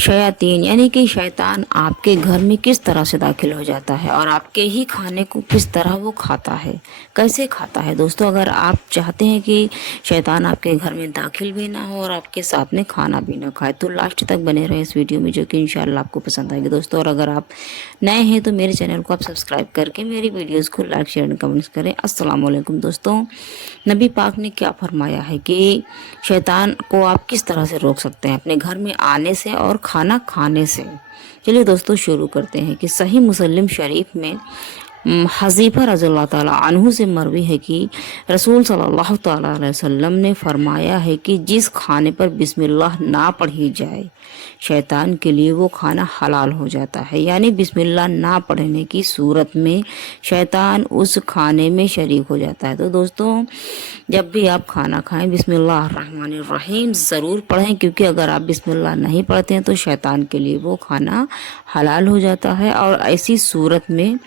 शयातीन यानी कि शैतान आपके घर में किस तरह से दाखिल हो जाता है और आपके ही खाने को किस तरह वो खाता है, कैसे खाता है। दोस्तों, अगर आप चाहते हैं कि शैतान आपके घर में दाखिल भी ना हो और आपके साथ में खाना भी ना खाए, तो लास्ट तक बने रहे इस वीडियो में, जो कि इंशाल्लाह आपको पसंद आएगी दोस्तों। और अगर आप नए हैं तो मेरे चैनल को आप सब्सक्राइब करके मेरी वीडियोज़ को लाइक शेयर एंड कमेंट्स करें। अस्सलाम वालेकुम दोस्तों। नबी पाक ने क्या फरमाया है कि शैतान को आप किस तरह से रोक सकते हैं अपने घर में आने से और खाना खाने से। चलिए दोस्तों शुरू करते हैं कि सही मुस्लिम शरीफ में हज़ीफ़ा रज़ियल्लाहु ताला अन्हु से मरवी है कि रसूल सल्लल्लाहु ताला अलैहि वसल्लम ने फरमाया है कि जिस खाने पर बिस्मिल्लाह ना पढ़ी जाए शैतान के लिए वो खाना हलाल हो जाता है। यानी बिस्मिल्लाह ना पढ़ने की सूरत में शैतान उस खाने में शरीक हो जाता है। तो दोस्तों, जब भी आप खाना खाएं बिस्मिल्लाह रहमानिर रहीम ज़रूर पढ़ें, क्योंकि अगर आप बिस्मिल्लाह नहीं पढ़ते हैं तो शैतान के लिए वो खाना हलाल हो जाता है और ऐसी सूरत में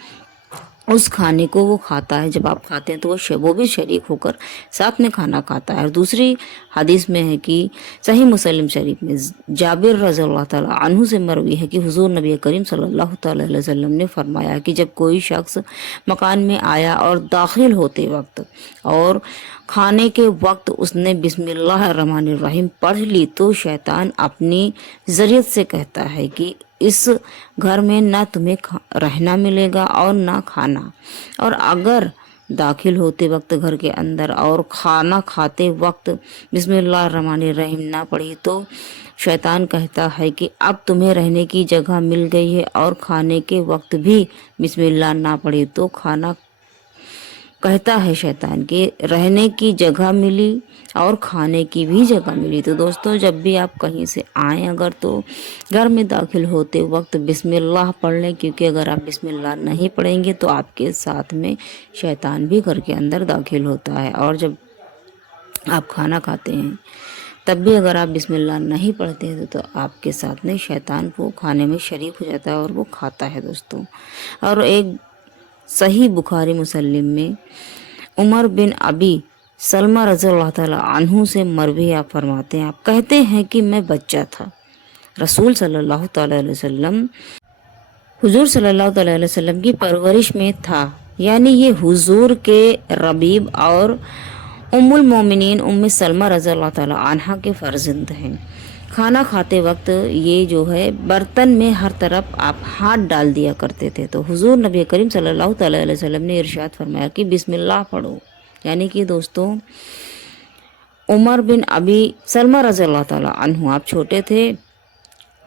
उस खाने को वो खाता है। जब आप खाते हैं तो वो भी शरीक होकर साथ में खाना खाता है। और दूसरी हदीस में है कि सही मुस्लिम शरीफ में जाबिर रज़ियल्लाहु ताला अन्हु से मरवी है कि हुजूर नबी करीम सल्लल्लाहु ताला अलैहि वसल्लम ने फरमाया कि जब कोई शख्स मकान में आया और दाखिल होते वक्त और खाने के वक्त उसने बिस्मिल्लाह रहमानिर रहीम पढ़ ली तो शैतान अपनी ज़रियत से कहता है कि इस घर में ना तुम्हें रहना मिलेगा और ना खाना। और अगर दाखिल होते वक्त घर के अंदर और खाना खाते वक्त बिस्मिल्लाह रहमानिर रहीम ना पढ़ी तो शैतान कहता है कि अब तुम्हें रहने की जगह मिल गई है, और खाने के वक्त भी बिस्मिल्लाह ना पढ़ी तो खाना कहता है शैतान कि रहने की जगह मिली और खाने की भी जगह मिली। तो दोस्तों, जब भी आप कहीं से आएँ अगर तो घर में दाखिल होते वक्त बिस्मिल्लाह पढ़ लें, क्योंकि अगर आप बिस्मिल्लाह नहीं पढ़ेंगे तो आपके साथ में शैतान भी घर के अंदर दाखिल होता है। और जब आप खाना खाते हैं तब भी अगर आप बिस्मिल्लाह नहीं पढ़ते हैं तो आपके साथ में शैतान वो खाने में शरीक हो जाता है और वो खाता है दोस्तों। और एक सही बुखारी मुसल्लिम में उमर बिन अबी सलमा रज़ियल्लाहु ताला अन्हु से मरवी आप फरमाते हैं, आप कहते हैं कि मैं बच्चा था, रसूल सल्लल्लाहु ताला अलैहि वसल्लम हुजूर सल्लल्लाहु ताला अलैहि वसल्लम की परवरिश में था। यानी ये हुजूर के रबीब और उम्मुल मोमिनीन उम्मे सलमा रज़ियल्लाहु ताला अन्हा के फर्जंद हैं। खाना खाते वक्त ये जो है बर्तन में हर तरफ आप हाथ डाल दिया करते थे। तो हुजूर नबी करीम सल्लल्लाहु ताला अलैहि वसल्लम ने इरशाद फरमाया कि बिस्मिल्लाह पढ़ो। यानी कि दोस्तों, उमर बिन अबी सलमा रज़ियल्लाहु ताला अन्हु आप छोटे थे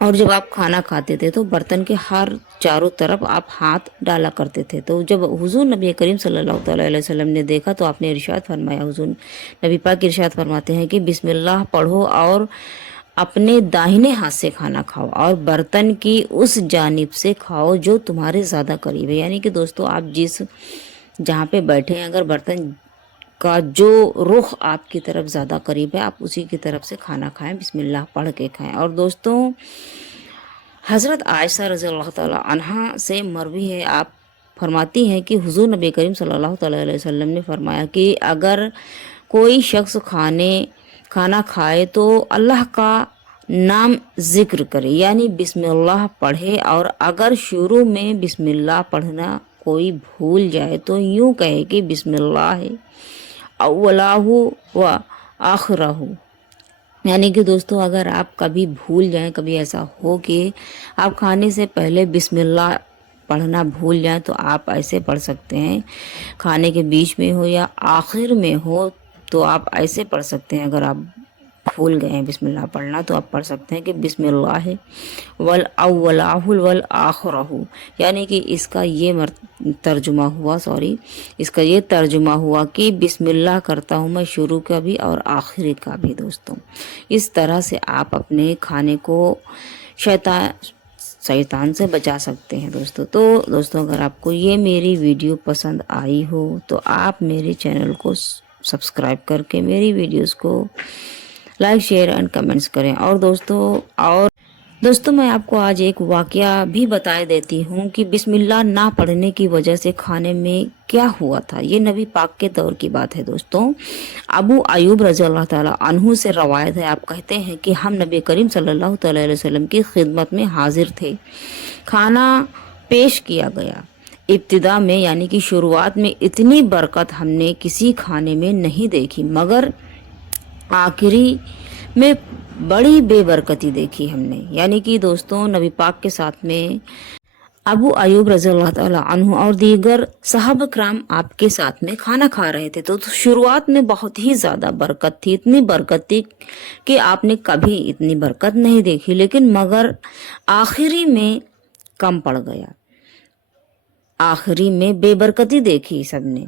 और जब आप खाना खाते थे तो बर्तन के हर चारों तरफ आप हाथ डाला करते थे। तो जब हुजूर नबी करीम सल्लल्लाहु अलैहि वसल्लम ने देखा तो आपने इरशाद फरमाया, हुजूर नबी पाक इरशाद फरमाते हैं कि बिस्मिल्लाह पढ़ो और अपने दाहिने हाथ से खाना खाओ और बर्तन की उस जानिब से खाओ जो तुम्हारे ज़्यादा करीब है। यानी कि दोस्तों, आप जिस जहाँ पे बैठे हैं अगर बर्तन का जो रुख आपकी तरफ ज़्यादा करीब है आप उसी की तरफ से खाना खाएं, बिस्मिल्लाह पढ़ के खाएं। और दोस्तों, हज़रत आयशा रज़ियल्लाहु ताला अन्हा से मरवी है, आप फरमाती हैं कि हुजूर नबी करीम सल्लल्लाहु अलैहि वसल्लम ने फरमाया कि अगर कोई शख्स खाना खाए तो अल्लाह का नाम ज़िक्र करे, यानी बिस्मिल्लाह पढ़े, और अगर शुरू में बिस्मिल्लाह पढ़ना कोई भूल जाए तो यूँ कहे कि बिस्मिल्लाह अव्वलाहु व आखिरहु। यानी कि दोस्तों, अगर आप कभी भूल जाएं, कभी ऐसा हो कि आप खाने से पहले बिस्मिल्लाह पढ़ना भूल जाएं तो आप ऐसे पढ़ सकते हैं, खाने के बीच में हो या आखिर में हो तो आप ऐसे पढ़ सकते हैं। अगर आप भूल गए हैं बिस्मिल्लाह पढ़ना तो आप पढ़ सकते हैं कि बिस्मिल्लाह वल अव्वलाहुल वल आखिरहु। यानी कि इसका ये तर्जुमा हुआ कि बिस्मिल्लाह करता हूँ मैं शुरू का भी और आखिरी का भी। दोस्तों, इस तरह से आप अपने खाने को शैतान से बचा सकते हैं दोस्तों। तो दोस्तों, अगर आपको ये मेरी वीडियो पसंद आई हो तो आप मेरे चैनल को सब्सक्राइब करके मेरी वीडियोस को लाइक शेयर एंड कमेंट्स करें। और दोस्तों, और दोस्तों मैं आपको आज एक वाकया भी बता देती हूँ कि बिस्मिल्लाह ना पढ़ने की वजह से खाने में क्या हुआ था। ये नबी पाक के दौर की बात है दोस्तों। अबू अयूब रज़ी अल्लाह ताला अन्हु से रवायत है, आप कहते हैं कि हम नबी करीम सल्लल्लाहु अलैहि वसल्लम की खिदमत में हाजिर थे। खाना पेश किया गया। इब्तिदा में यानी कि शुरुआत में इतनी बरकत हमने किसी खाने में नहीं देखी, मगर आखिरी में बड़ी बेबरकती देखी हमने। यानी कि दोस्तों नबी पाक के साथ में अबू अयूब रज़ी अल्लाह ताला अन्हु और दीगर साहब कराम आपके साथ में खाना खा रहे थे। तो शुरुआत में बहुत ही ज़्यादा बरकत थी, इतनी बरकत थी कि आपने कभी इतनी बरकत नहीं देखी, लेकिन मगर आखिरी में कम पड़ गया, आखिरी में बेबरकती देखी सबने।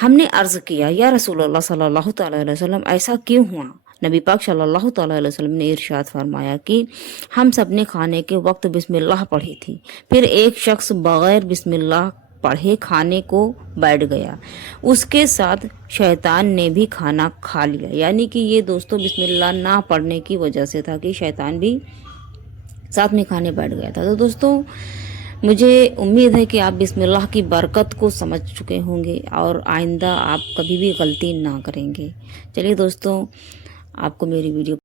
हमने अर्ज किया, या रसूलुल्लाह सल्लल्लाहु अलैहि वसल्लम ऐसा क्यों हुआ? नबी पाक सल्लल्लाहु अलैहि वसल्लम ने इरशाद फरमाया कि हम सब ने खाने के वक्त बिस्मिल्लाह पढ़ी थी, फिर एक शख्स बगैर बिस्मिल्लाह पढ़े खाने को बैठ गया, उसके साथ शैतान ने भी खाना खा लिया। यानी कि ये दोस्तों बिस्मिल्लाह ना पढ़ने की वजह से था कि शैतान भी साथ में खाने बैठ गया था। तो दोस्तों मुझे उम्मीद है कि आप बिस्मिल्लाह की बरकत को समझ चुके होंगे और आइंदा आप कभी भी गलती ना करेंगे। चलिए दोस्तों, आपको मेरी वीडियो